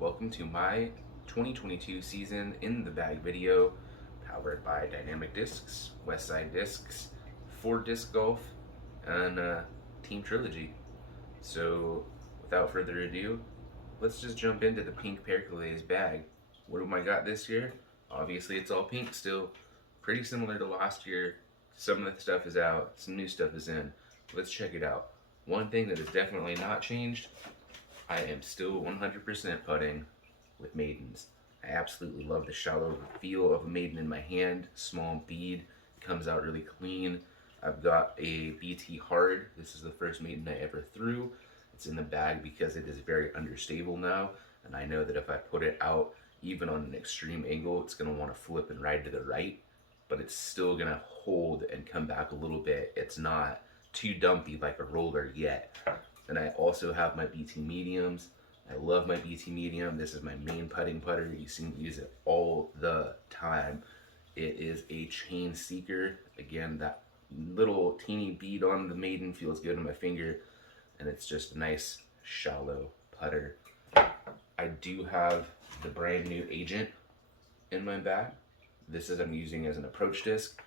Welcome to my 2022 season in the bag video, powered by Dynamic Discs, Westside Discs, Ford Disc Golf, and Team Trilogy. So, without further ado, let's just jump into the Pink Perkele's bag. What have I got this year? Obviously, it's all pink still, pretty similar to last year. Some of the stuff is out, some new stuff is in. Let's check it out. One thing that has definitely not changed, I am still 100% putting with maidens. I absolutely love the shallow feel of a maiden in my hand. Small bead, comes out really clean. I've got a BT hard. This is the first maiden I ever threw. It's in the bag because it is very understable now, and I know that if I put it out even on an extreme angle, it's going to want to flip and ride to the right, but it's still going to hold and come back a little bit. It's not too dumpy like a roller yet. And I also have my BT mediums. I love my BT medium. This is my main putting putter. You see me use it all the time. It is a chain seeker. Again, that little teeny bead on the maiden feels good on my finger, and it's just a nice shallow putter. I do have the brand new Agent in my bag. This is I'm using as an approach disc.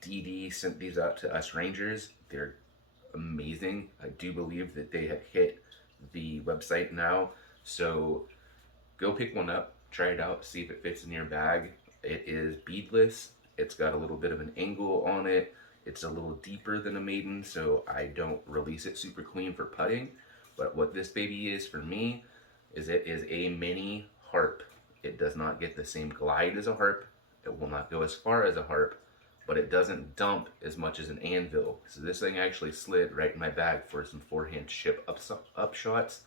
DD sent these out to us Rangers. They're amazing. I do believe that they have hit the website now, so go pick one up, try it out, see if it fits in your bag. It is beadless. It's got a little bit of an angle on it. It's a little deeper than a maiden, so I don't release it super clean for putting. But what this baby is for me is it is a mini harp. It does not get the same glide as a harp. It will not go as far as a harp, but it doesn't dump as much as an anvil. So this thing actually slid right in my bag for some forehand chip up shots.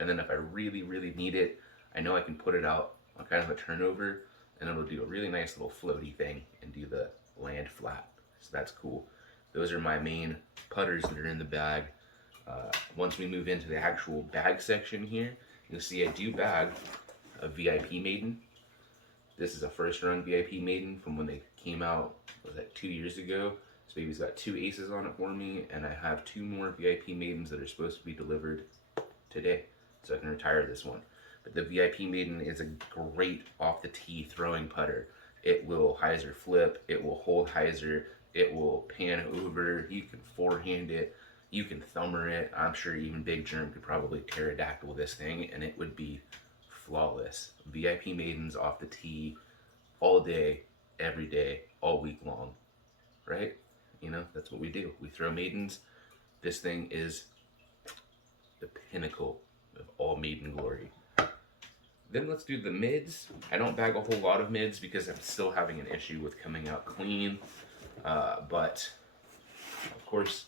And then if I really, really need it, I know I can put it out on kind of a turnover, and it'll do a really nice little floaty thing and do the land flat. So that's cool. Those are my main putters that are in the bag. Once we move into the actual bag section here, you'll see I do bag a VIP maiden. This is a first run VIP maiden from when they came out, was that 2 years ago? This baby's got 2 aces on it for me, and I have 2 more VIP maidens that are supposed to be delivered today, so I can retire this one. But the VIP maiden is a great off the tee throwing putter. It will hyzer flip, it will hold hyzer, it will pan over, you can forehand it, you can thumber it. I'm sure even Big Germ could probably pterodactyl this thing, and it would be flawless. VIP maidens off the tee all day, every day, all week long, right? You know, that's what we do. We throw maidens. This thing is the pinnacle of all maiden glory. Then let's do the mids. I don't bag a whole lot of mids because I'm still having an issue with coming out clean. But of course,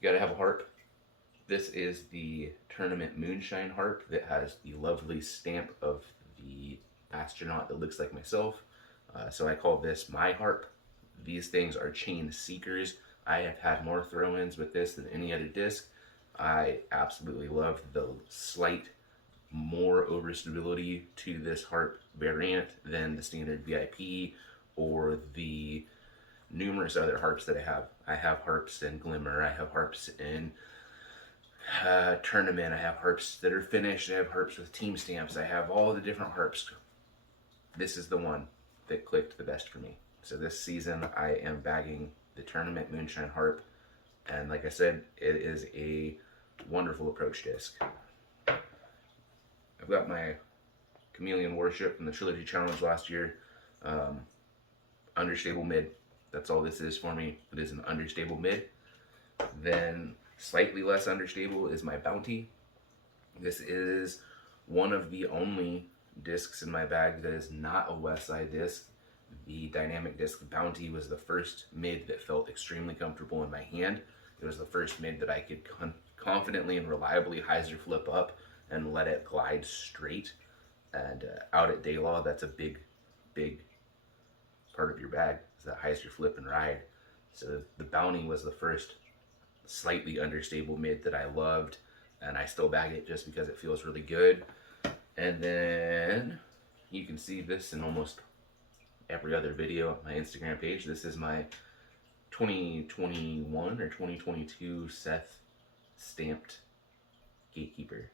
you gotta have a harp. This is the Tournament Moonshine harp that has the lovely stamp of the astronaut that looks like myself. So I call this my harp. These things are chain seekers. I have had more throw-ins with this than any other disc. I absolutely love the slight more overstability to this harp variant than the standard VIP or the numerous other harps that I have. I have harps in Glimmer, I have harps in Tournament, I have harps that are finished, I have harps with team stamps, I have all the different harps. This is the one that clicked the best for me. So this season I am bagging the Tournament Moonshine harp, and like I said, it is a wonderful approach disc. I've got my Chameleon Warship from the Trilogy Challenge last year. Understable mid. That's all this is for me. It is an understable mid. Then slightly less understable is my Bounty. This is one of the only discs in my bag that is not a Westside disc. The Dynamic Disc Bounty was the first mid that felt extremely comfortable in my hand. It was the first mid that I could confidently and reliably hyzer flip up and let it glide straight. And out at Daylaw, that's a big, big part of your bag, is that hyzer flip and ride. So the Bounty was the first slightly understable mid that I loved, and I still bag it just because it feels really good. And then you can see this in almost every other video on my Instagram page. This is my 2021 or 2022 Seth stamped Gatekeeper.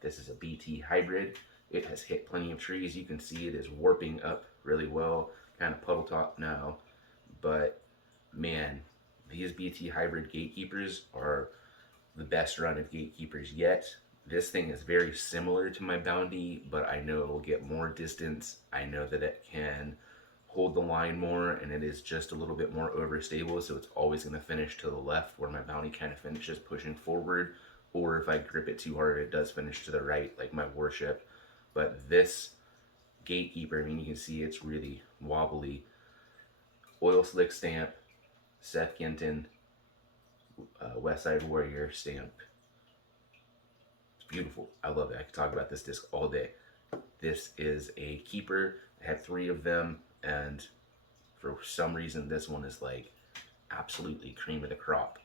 This is a BT hybrid. It has hit plenty of trees. You can see it is warping up really well, kind of puddle top now. But man, these BT hybrid gatekeepers are the best run of gatekeepers yet. This thing is very similar to my Bounty, but I know it will get more distance. I know that it can hold the line more, and it is just a little bit more overstable, so it's always going to finish to the left where my Bounty kind of finishes pushing forward, or if I grip it too hard, it does finish to the right like my Warship. But this gatekeeper, I mean, you can see it's really wobbly. Oil slick stamp, Seth Kenton, West Side Warrior stamp. It's beautiful. I love it. I could talk about this disc all day. This is a keeper. I had 3 of them, and for some reason this one is like absolutely cream of the crop.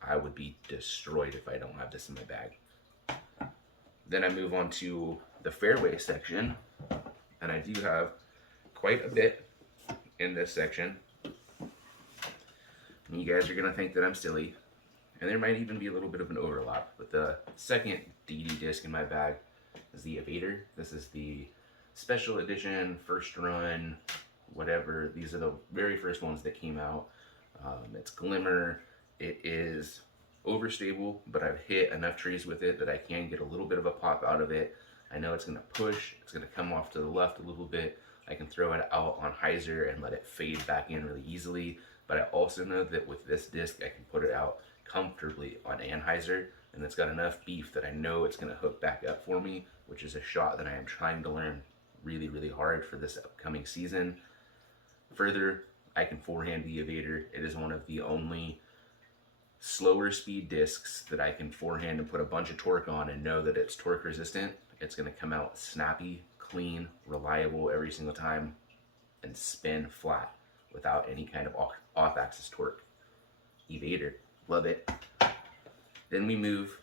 I would be destroyed if I don't have this in my bag. Then I move on to the fairway section, and I do have quite a bit in this section. And you guys are gonna think that I'm silly, and there might even be a little bit of an overlap. But the second DD disc in my bag is the Evader. This is the special edition, first run, whatever. These are the very first ones that came out. It's Glimmer. It is overstable, but I've hit enough trees with it that I can get a little bit of a pop out of it. I know it's gonna push, it's gonna come off to the left a little bit. I can throw it out on hyzer and let it fade back in really easily. But I also know that with this disc, I can put it out comfortably on anhyzer, and it's got enough beef that I know it's gonna hook back up for me, which is a shot that I am trying to learn really, really hard for this upcoming season. Further, I can forehand the Evader. It is one of the only slower speed discs that I can forehand and put a bunch of torque on and know that it's torque resistant. It's gonna come out snappy, clean, reliable every single time, and spin flat without any kind of off-axis torque. Evader, love it. Then we move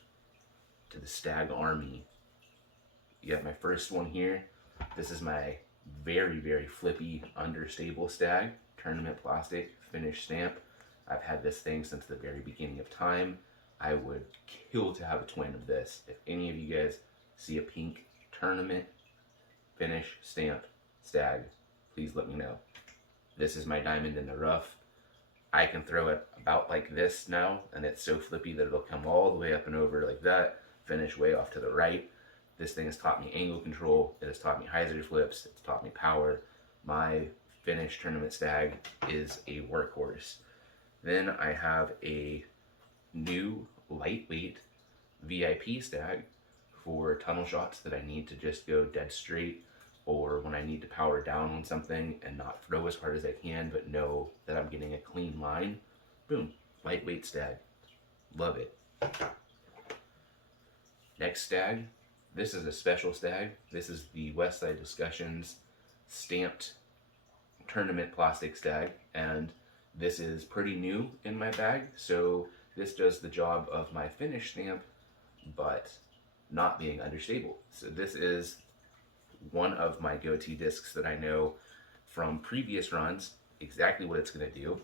to the Stag Army. You got my first one here. This is my very, very flippy, understable Stag, tournament plastic, finished stamp. I've had this thing since the very beginning of time. I would kill to have a twin of this. If any of you guys see a pink tournament finish stamp Stag, please let me know. This is my diamond in the rough. I can throw it about like this now, and it's so flippy that it'll come all the way up and over like that, finish way off to the right. This thing has taught me angle control, it has taught me hyzer flips, it's taught me power. My finished tournament Stag is a workhorse. Then I have a new lightweight VIP Stag for tunnel shots that I need to just go dead straight, or when I need to power down on something and not throw as hard as I can, but know that I'm getting a clean line. Boom, lightweight Stag. Love it. Next Stag, this is a special Stag. This is the Westside Discussions stamped tournament plastic Stag, and this is pretty new in my bag, so this does the job of my finish stamp, but not being understable. So this is one of my go-to discs that I know from previous runs exactly what it's going to do.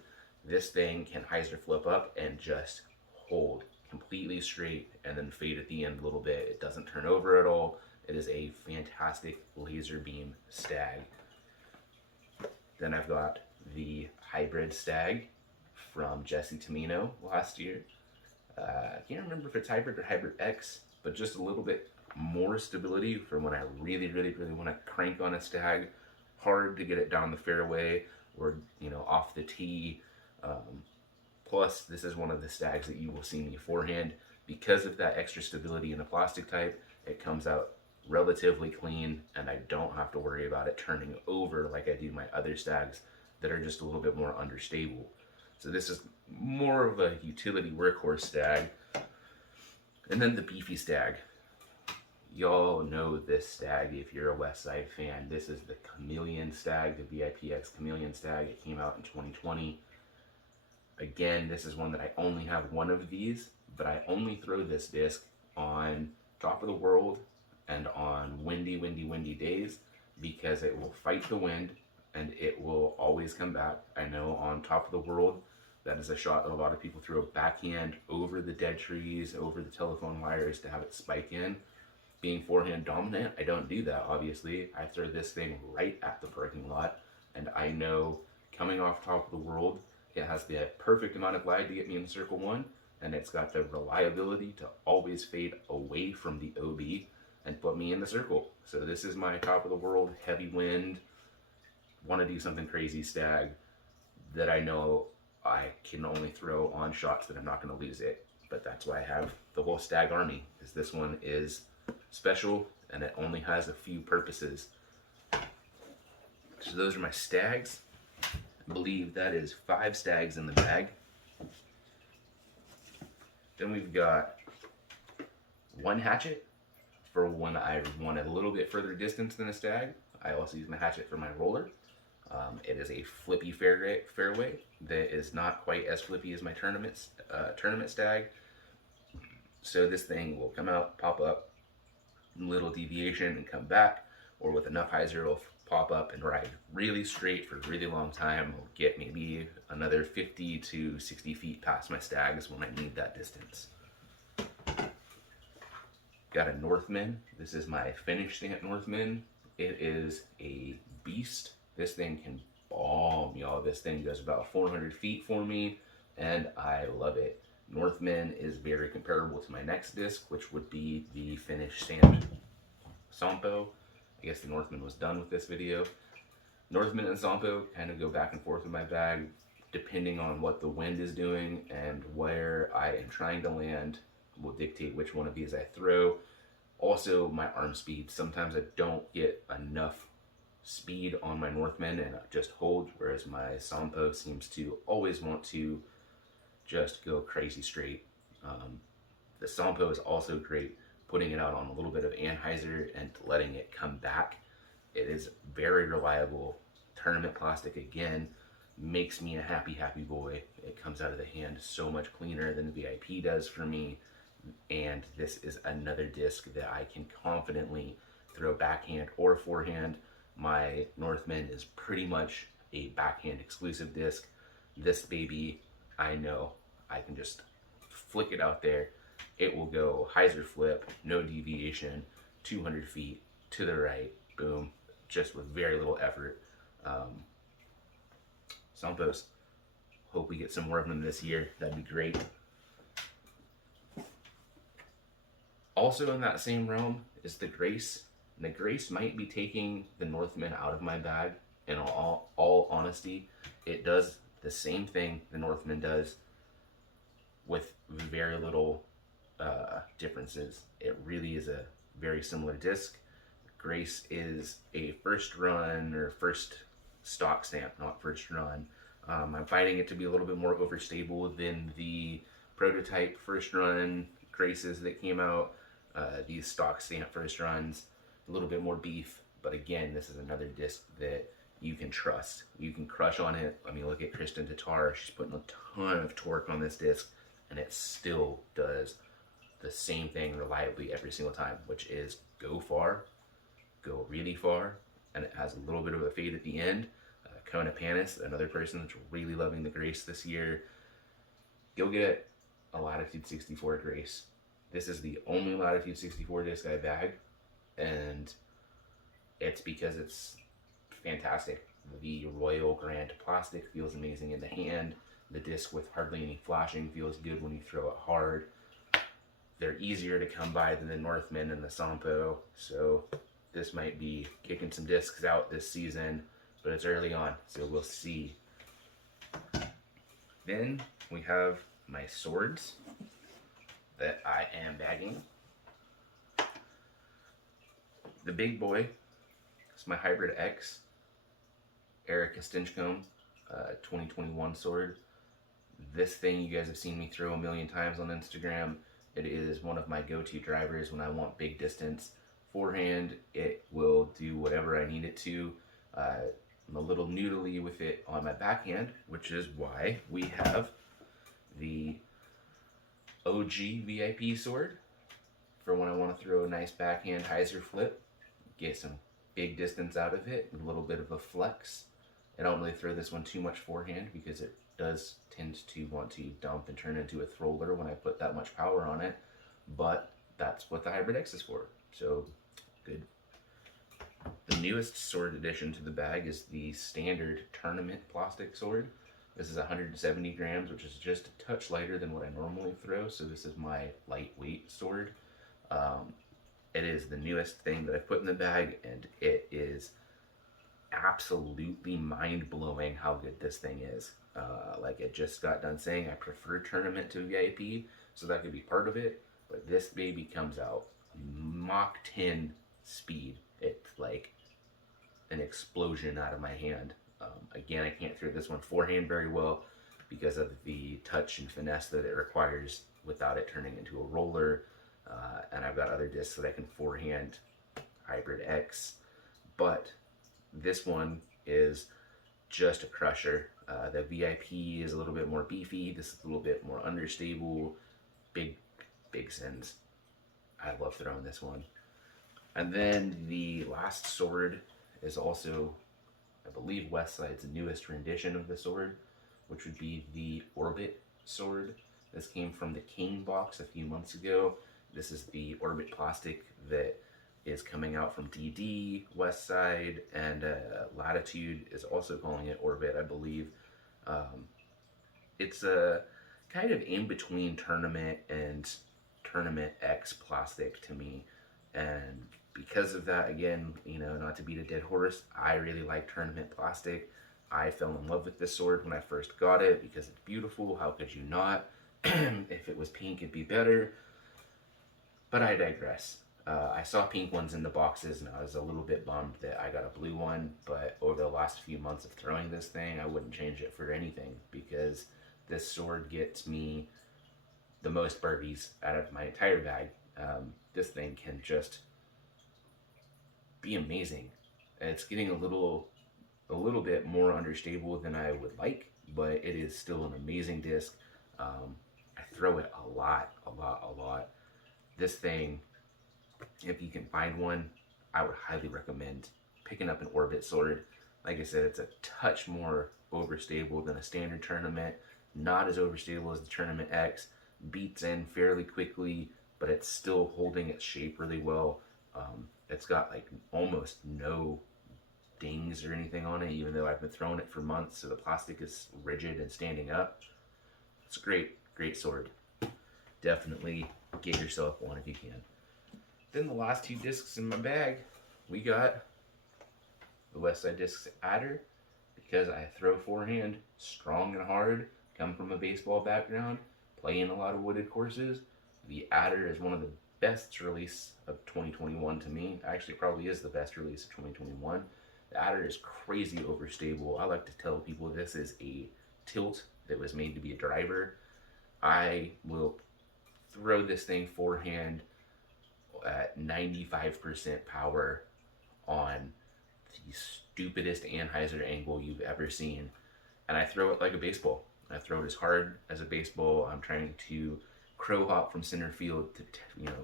This thing can hyzer flip up and just hold completely straight and then fade at the end a little bit. It doesn't turn over at all. It is a fantastic laser beam Stag. Then I've got the hybrid Stag from Jesse Tamino last year. I can't remember if it's hybrid or hybrid X, but just a little bit more stability for when I really, really, really want to crank on a Stag hard to get it down the fairway or, you know, off the tee. Plus, this is one of the Stags that you will see me forehand. Because of that extra stability in the plastic type, it comes out relatively clean, and I don't have to worry about it turning over like I do my other Stags that are just a little bit more understable. So this is more of a utility workhorse Stag. And then the beefy Stag. Y'all know this Stag if you're a Westside fan. This is the Chameleon Stag, the VIPX Chameleon Stag. It came out in 2020. Again, this is one that I only have one of these, but I only throw this disc on top of the world and on windy, windy, windy days because it will fight the wind and it will always come back. I know on top of the world, that is a shot that a lot of people throw backhand over the dead trees, over the telephone wires to have it spike in. being forehand dominant, I don't do that, obviously. I throw this thing right at the parking lot, and I know coming off top of the world, it has the perfect amount of glide to get me in circle one, and it's got the reliability to always fade away from the OB and put me in the circle. So this is my top of the world, heavy wind, want to do something crazy stag that I know I can only throw on shots that I'm not going to lose it. But that's why I have the whole stag army, because this one is special and it only has a few purposes. So those are my stags. I believe that is 5 stags in the bag. Then we've got 1 hatchet for when I want a little bit further distance than a stag. I also use my hatchet for my roller. It is a flippy fairway that is not quite as flippy as my tournament stag. So this thing will come out, pop up, little deviation and come back, or with enough hyzer it'll pop up and ride really straight for a really long time. I'll get maybe another 50 to 60 feet past my stags when I need that distance. Got a Northman. This is my finish stamp Northman. It is a beast. This thing can bomb, y'all. This thing goes about 400 feet for me, and I love it. Northman is very comparable to my next disc, which would be the finish stamped Sampo. I guess the Northman was done with this video. Northman and Sampo kind of go back and forth in my bag, depending on what the wind is doing and where I am trying to land will dictate which one of these I throw. Also, my arm speed. Sometimes I don't get enough speed on my Northman and I just hold, whereas my Sampo seems to always want to just go crazy straight. The Sampo is also great putting it out on a little bit of anhyzer and letting it come back. It is very reliable. Tournament plastic, again, makes me a happy boy. It comes out of the hand so much cleaner than the VIP does for me. And this is another disc that I can confidently throw backhand or forehand. My Northman is pretty much a backhand exclusive disc. This baby, I know I can just flick it out there. It will go hyzer flip, no deviation, 200 feet to the right, boom, just with very little effort. Sampos, hope we get some more of them this year. That'd be great. Also in that same realm is the Grace. And the Grace might be taking the Northman out of my bag. In all honesty, it does the same thing the Northman does with very little differences. It really is a very similar disc. Grace is a first run or first stock stamp, not first run. I'm finding it to be a little bit more overstable than the prototype first run Graces that came out. These stock stamp first runs, a little bit more beef, but again, this is another disc that you can trust. You can crush on it. I mean, look at Kristen Tatar. She's putting a ton of torque on this disc, and it still does the same thing reliably every single time, which is go far, go really far, and it has a little bit of a fade at the end. Kona Panis, another person that's really loving the Grace this year. Go get a Latitude 64 Grace. This is the only Latitude 64 disc I bag, and it's because it's fantastic. The Royal Grand plastic feels amazing in the hand. The disc with hardly any flashing feels good when you throw it hard. They're easier to come by than the Northman and the Sampo, so this might be kicking some discs out this season, but it's early on, so we'll see. Then we have my swords that I am bagging. The big boy is my Hybrid X Erica Stinchcomb 2021 sword. This thing you guys have seen me throw a million times on Instagram. It is one of my go-to drivers when I want big distance. Forehand, it will do whatever I need it to. I'm a little noodly with it on my backhand, which is why we have the OG VIP sword for when I want to throw a nice backhand hyzer flip, get some big distance out of it, a little bit of a flex. I don't really throw this one too much forehand because it does tend to want to dump and turn into a thrower when I put that much power on it, but that's what the Hybrid X is for. So good. The newest sword addition to the bag is the standard tournament plastic sword. This is 170 grams, which is just a touch lighter than what I normally throw. So this is my lightweight sword. Um, it is the newest thing that I've put in the bag, and it is absolutely mind blowing how good this thing is. Like it just got done saying I prefer tournament to VIP, so that could be part of it. But this baby comes out Mach 10 speed. It's like an explosion out of my hand. Again, I can't throw this one forehand very well because of the touch and finesse that it requires without it turning into a roller. And I've got other discs that I can forehand, Hybrid X. But this one is just a crusher. The VIP is a little bit more beefy. This is a little bit more understable. Big, big sends. I love throwing this one. And then the last sword is also, I believe, Westside's newest rendition of the sword, which would be the Orbit sword. This came from the King box a few months ago. This is the Orbit plastic that is coming out from DD, Westside, and Latitude is also calling it Orbit, I believe. It's a kind of in between Tournament and Tournament X plastic to me. And because of that, again, not to beat a dead horse, I really like tournament plastic. I fell in love with this sword when I first got it because it's beautiful. How could you not? If it was pink, it'd be better. But I digress. I saw pink ones in the boxes and I was a little bit bummed that I got a blue one. But over the last few months of throwing this thing, I wouldn't change it for anything because this sword gets me the most birdies out of my entire bag. This thing can just be amazing. It's getting a little bit more understable than I would like, but it is still an amazing disc. I throw it a lot. This thing, if you can find one, I would highly recommend picking up an Orbit sword. Like I said, it's a touch more overstable than a standard tournament. Not as overstable as the Tournament X. Beats in fairly quickly, but it's still holding its shape really well. It's got like almost no dings or anything on it, even though I've been throwing it for months, so the plastic is rigid and standing up. It's a great sword. Definitely get yourself one if you can. Then the last two discs in my bag, we got the Westside Discs Adder, because I throw forehand strong and hard, come from a baseball background, play in a lot of wooded courses. The Adder is one of the best release of 2021 to me. Actually, probably is the best release of 2021. The Adder is crazy overstable. I like to tell people this is a tilt that was made to be a driver. I will throw this thing forehand at 95% power on the stupidest Anheuser angle you've ever seen. And I throw it like a baseball. I throw it as hard as a baseball. I'm trying to crow hop from center field to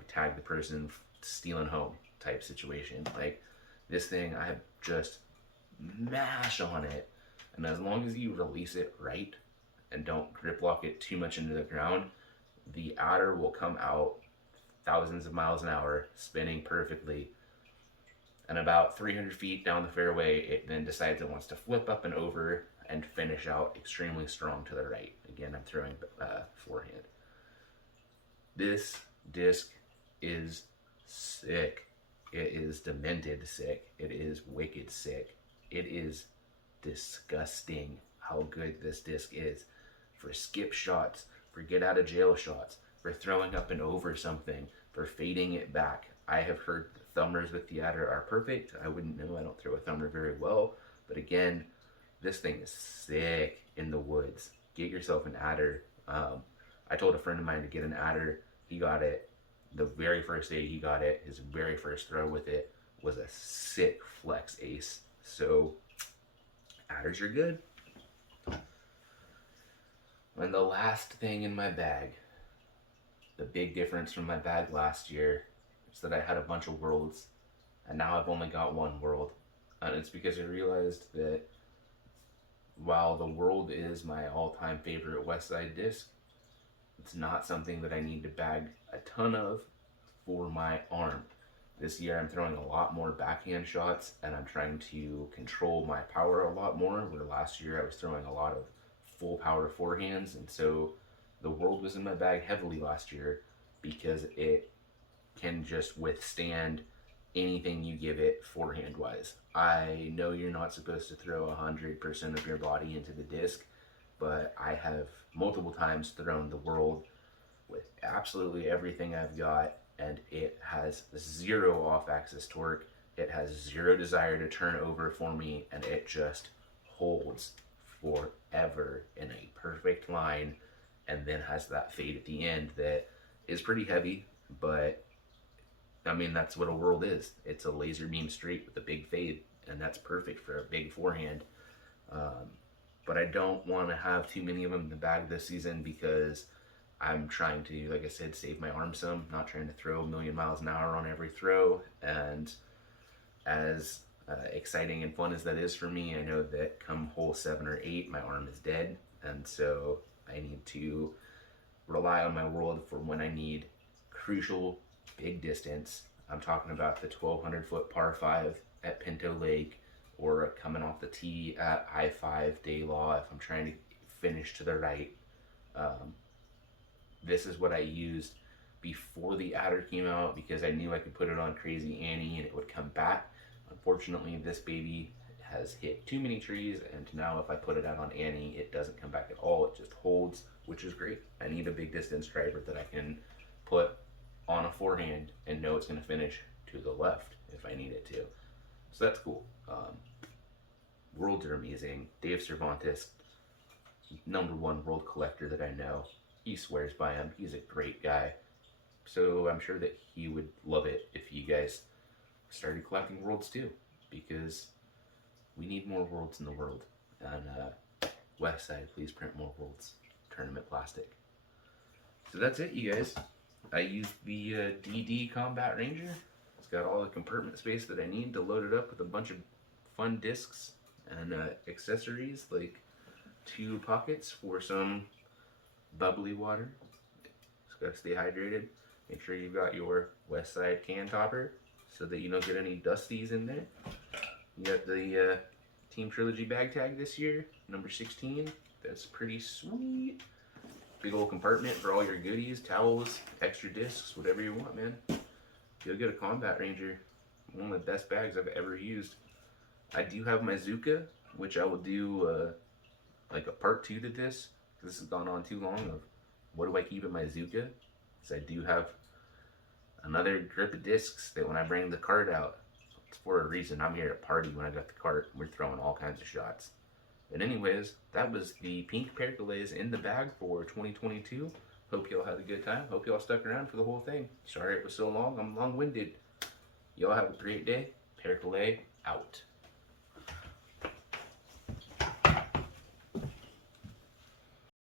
tag the person stealing home type situation. Like this thing, I just mash on it, and as long as you release it right and don't grip lock it too much into the ground, the Adder will come out thousands of miles an hour, spinning perfectly. And about 300 feet down the fairway, it then decides it wants to flip up and over and finish out extremely strong to the right. Again, I'm throwing forehand. This disc is sick. It is demented sick. It is wicked sick. It is disgusting how good this disc is for skip shots, for get out of jail shots, for throwing up and over something, for fading it back. I have heard thumbers with the Adder are perfect. I wouldn't know. I don't throw a thumber very well. But again, this thing is sick in the woods. Get yourself an Adder. I told a friend of mine to get an Adder. He got it the very first day he got it. His very first throw with it was a sick flex ace. So Adders are good. And the last thing in my bag, the big difference from my bag last year, is that I had a bunch of worlds, and now I've only got one world. And it's because I realized that while the world is my all-time favorite Westside disc, it's not something that I need to bag a ton of for my arm. This year I'm throwing a lot more backhand shots and I'm trying to control my power a lot more, where last year I was throwing a lot of full power forehands, and so the world was in my bag heavily last year because it can just withstand anything you give it forehand wise. I know you're not supposed to throw 100% of your body into the disc, but I have multiple times thrown the world with absolutely everything I've got, and it has zero off axis torque. It has zero desire to turn over for me, and it just holds forever in a perfect line, and then has that fade at the end that is pretty heavy, but I mean, that's what a world is. It's a laser beam straight with a big fade, and that's perfect for a big forehand. Um, but I don't want to have too many of them in the bag this season because I'm trying to, like I said, save my arm some, not trying to throw a million miles an hour on every throw. And as exciting and fun as that is for me, I know that come hole 7 or 8, my arm is dead. And so I need to rely on my world for when I need crucial big distance. I'm talking about the 1,200-foot par 5 at Pinto Lake, or coming off the tee at I-5 Day Law if I'm trying to finish to the right. Um, this is what I used before the adder came out because I knew I could put it on Crazy Annie and it would come back. Unfortunately, this baby has hit too many trees, and now if I put it out on Annie, it doesn't come back at all. It just holds, which is great. I need a big distance driver that I can put on a forehand and know it's going to finish to the left if I need it to. So that's cool. Worlds are amazing. Dave Cervantes, #1 world collector that I know. He swears by him. He's a great guy. So I'm sure that he would love it if you guys started collecting worlds too, because we need more worlds in the world. And Westside, please print more worlds. Tournament plastic. So that's it, you guys. I used the DD Combat Ranger. It's got all the compartment space that I need to load it up with a bunch of fun discs and accessories, like 2 pockets for some bubbly water. Just gotta stay hydrated. Make sure you've got your Westside can topper so that you don't get any dusties in there. You got the Team Trilogy bag tag this year, number 16. That's pretty sweet. Big old compartment for all your goodies, towels, extra discs, whatever you want, man. Go get a Combat Ranger. One of the best bags I've ever used. I do have my Zuka, which I will do like a part 2 to this, because this has gone on too long of what do I keep in my Zuka. Because I do have another grip of discs that when I bring the cart out, it's for a reason. I'm here to party when I got the cart. We're throwing all kinds of shots. But anyways, that was the Pink Perkeles in the bag for 2022. Hope y'all had a good time. Hope y'all stuck around for the whole thing. Sorry it was so long. I'm long-winded. Y'all have a great day. Perkele out.